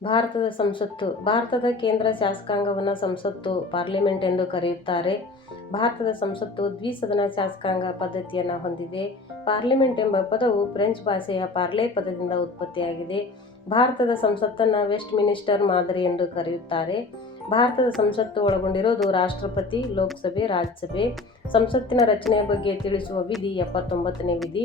ಭಾರತದ ಸಂಸತ್ತು. ಭಾರತದ ಕೇಂದ್ರ ಶಾಸಕಾಂಗವನ್ನು ಸಂಸತ್ತು, ಪಾರ್ಲಿಮೆಂಟ್ ಎಂದು ಕರೆಯುತ್ತಾರೆ. ಭಾರತದ ಸಂಸತ್ತು ದ್ವಿಸದನ ಶಾಸಕಾಂಗ ಪದ್ಧತಿಯನ್ನು ಹೊಂದಿದೆ. ಪಾರ್ಲಿಮೆಂಟ್ ಎಂಬ ಪದವು ಫ್ರೆಂಚ್ ಭಾಷೆಯ ಪಾರ್ಲೆ ಪದದಿಂದ ಉತ್ಪತ್ತಿಯಾಗಿದೆ. ಭಾರತದ ಸಂಸತ್ತನ್ನು ವೆಸ್ಟ್ ಮಿನಿಸ್ಟರ್ ಮಾದರಿ ಎಂದು ಕರೆಯುತ್ತಾರೆ. ಭಾರತದ ಸಂಸತ್ತು ಒಳಗೊಂಡಿರೋದು ರಾಷ್ಟ್ರಪತಿ, ಲೋಕಸಭೆ, ರಾಜ್ಯಸಭೆ. ಸಂಸತ್ತಿನ ರಚನೆಯ ಬಗ್ಗೆ ತಿಳಿಸುವ ವಿಧಿ 79ನೇ ವಿಧಿ.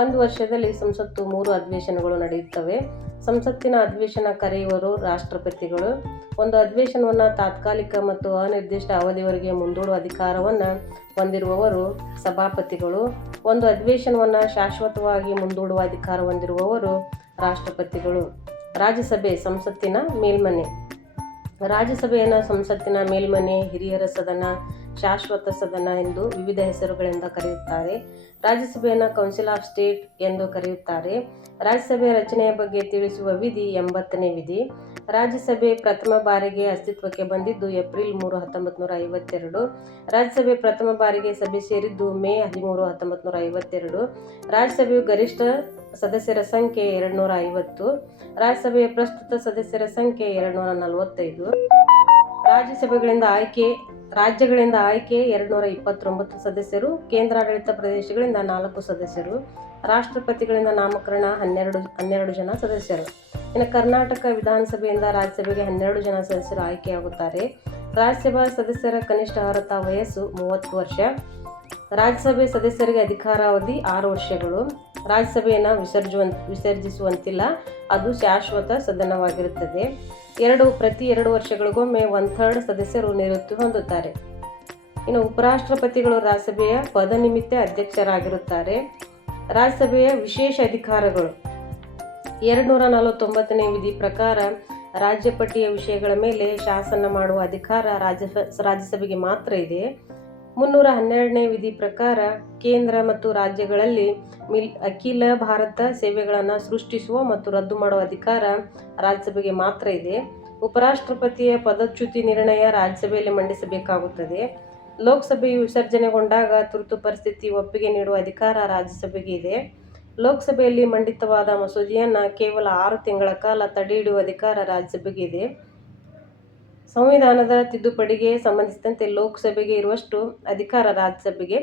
ಒಂದು ವರ್ಷದಲ್ಲಿ ಸಂಸತ್ತು 3 ಅಧಿವೇಶನಗಳು ನಡೆಯುತ್ತವೆ. ಸಂಸತ್ತಿನ ಅಧಿವೇಶನ ಕರೆಯುವರು ರಾಷ್ಟ್ರಪತಿಗಳು. ಒಂದು ಅಧಿವೇಶನವನ್ನು ತಾತ್ಕಾಲಿಕ ಮತ್ತು ಅನಿರ್ದಿಷ್ಟ ಅವಧಿವರೆಗೆ ಮುಂದೂಡುವ ಅಧಿಕಾರವನ್ನು ಹೊಂದಿರುವವರು ಸಭಾಪತಿಗಳು. ಒಂದು ಅಧಿವೇಶನವನ್ನು ಶಾಶ್ವತವಾಗಿ ಮುಂದೂಡುವ ಅಧಿಕಾರ ಹೊಂದಿರುವವರು ರಾಷ್ಟ್ರಪತಿಗಳು. ರಾಜ್ಯಸಭೆ ಸಂಸತ್ತಿನ ಮೇಲ್ಮನೆ. ರಾಜ್ಯಸಭೆಯನ್ನು ಸಂಸತ್ತಿನ ಮೇಲ್ಮನೆ, ಹಿರಿಯರ ಸದನ, ಶಾಶ್ವತ ಸದನ ಎಂದು ವಿವಿಧ ಹೆಸರುಗಳಿಂದ ಕರೆಯುತ್ತಾರೆ. ರಾಜ್ಯಸಭೆಯನ್ನು ಕೌನ್ಸಿಲ್ ಆಫ್ ಸ್ಟೇಟ್ ಎಂದು ಕರೆಯುತ್ತಾರೆ. ರಾಜ್ಯಸಭೆಯ ರಚನೆಯ ಬಗ್ಗೆ ತಿಳಿಸುವ ವಿಧಿ 80ನೇ ವಿಧಿ. ರಾಜ್ಯಸಭೆ ಪ್ರಥಮ ಬಾರಿಗೆ ಅಸ್ತಿತ್ವಕ್ಕೆ ಬಂದಿದ್ದು ಏಪ್ರಿಲ್ 3, 1952. ರಾಜ್ಯಸಭೆ ಪ್ರಥಮ ಬಾರಿಗೆ ಸಭೆ ಸೇರಿದ್ದು ಮೇ 13, 1952. ರಾಜ್ಯಸಭೆಯು ಗರಿಷ್ಠ ಸದಸ್ಯರ ಸಂಖ್ಯೆ 250. ರಾಜ್ಯಸಭೆಯ ಪ್ರಸ್ತುತ ಸದಸ್ಯರ ಸಂಖ್ಯೆ 245. ರಾಜ್ಯಗಳಿಂದ ಆಯ್ಕೆ 229 ಸದಸ್ಯರು. ಕೇಂದ್ರಾಡಳಿತ ಪ್ರದೇಶಗಳಿಂದ 4 ಸದಸ್ಯರು. ರಾಷ್ಟ್ರಪತಿಗಳಿಂದ ನಾಮಕರಣ 12 ಜನ ಸದಸ್ಯರು. ಇನ್ನು ಕರ್ನಾಟಕ ವಿಧಾನಸಭೆಯಿಂದ ರಾಜ್ಯಸಭೆಗೆ 12 ಜನ ಸದಸ್ಯರು ಆಯ್ಕೆಯಾಗುತ್ತಾರೆ. ರಾಜ್ಯಸಭಾ ಸದಸ್ಯರ ಕನಿಷ್ಠ ಅರ್ಹತಾ ವಯಸ್ಸು 30 ವರ್ಷ. ರಾಜ್ಯಸಭೆ ಸದಸ್ಯರಿಗೆ ಅಧಿಕಾರಾವಧಿ 6 ವರ್ಷಗಳು. ರಾಜ್ಯಸಭೆಯನ್ನು ವಿಸರ್ಜಿಸುವಂತಿಲ್ಲ, ಅದು ಶಾಶ್ವತ ಸದನವಾಗಿರುತ್ತದೆ. ಪ್ರತಿ 2 ವರ್ಷಗಳಿಗೊಮ್ಮೆ 1/3 ಸದಸ್ಯರು ನಿವೃತ್ತಿ ಹೊಂದುತ್ತಾರೆ. ಇನ್ನು ಉಪರಾಷ್ಟ್ರಪತಿಗಳು ರಾಜ್ಯಸಭೆಯ ಪದನಿಮಿತ್ತ ಅಧ್ಯಕ್ಷರಾಗಿರುತ್ತಾರೆ. ರಾಜ್ಯಸಭೆಯ ವಿಶೇಷ ಅಧಿಕಾರಗಳು. 249ನೇ ವಿಧಿ ಪ್ರಕಾರ ರಾಜ್ಯ ಪಟ್ಟಿಯ ವಿಷಯಗಳ ಮೇಲೆ ಶಾಸನ ಮಾಡುವ ಅಧಿಕಾರ ರಾಜ್ಯಸಭೆಗೆ ಮಾತ್ರ ಇದೆ. 312ನೇ ವಿಧಿ ಪ್ರಕಾರ ಕೇಂದ್ರ ಮತ್ತು ರಾಜ್ಯಗಳಲ್ಲಿ ಅಖಿಲ ಭಾರತ ಸೇವೆಗಳನ್ನು ಸೃಷ್ಟಿಸುವ ಮತ್ತು ರದ್ದು ಮಾಡುವ ಅಧಿಕಾರ ರಾಜ್ಯಸಭೆಗೆ ಮಾತ್ರ ಇದೆ. ಉಪರಾಷ್ಟ್ರಪತಿಯ ಪದಚ್ಯುತಿ ನಿರ್ಣಯ ರಾಜ್ಯಸಭೆಯಲ್ಲಿ ಮಂಡಿಸಬೇಕಾಗುತ್ತದೆ. ಲೋಕಸಭೆಯು ವಿಸರ್ಜನೆಗೊಂಡಾಗ ತುರ್ತು ಪರಿಸ್ಥಿತಿ ಒಪ್ಪಿಗೆ ನೀಡುವ ಅಧಿಕಾರ ರಾಜ್ಯಸಭೆಗೆ ಇದೆ. ಲೋಕಸಭೆಯಲ್ಲಿ ಮಂಡಿತವಾದ ಮಸೂದೆಯನ್ನು ಕೇವಲ 6 ತಿಂಗಳ ಕಾಲ ತಡೆಹಿಡಿಯುವ ಅಧಿಕಾರ ರಾಜ್ಯಸಭೆಗೆ ಇದೆ. ಸಂವಿಧಾನದ ತಿದ್ದುಪಡಿಗೆ ಸಂಬಂಧಿಸಿದಂತೆ ಲೋಕಸಭೆಗೆ ಇರುವಷ್ಟು ಅಧಿಕಾರ ರಾಜ್ಯಸಭೆಗೆ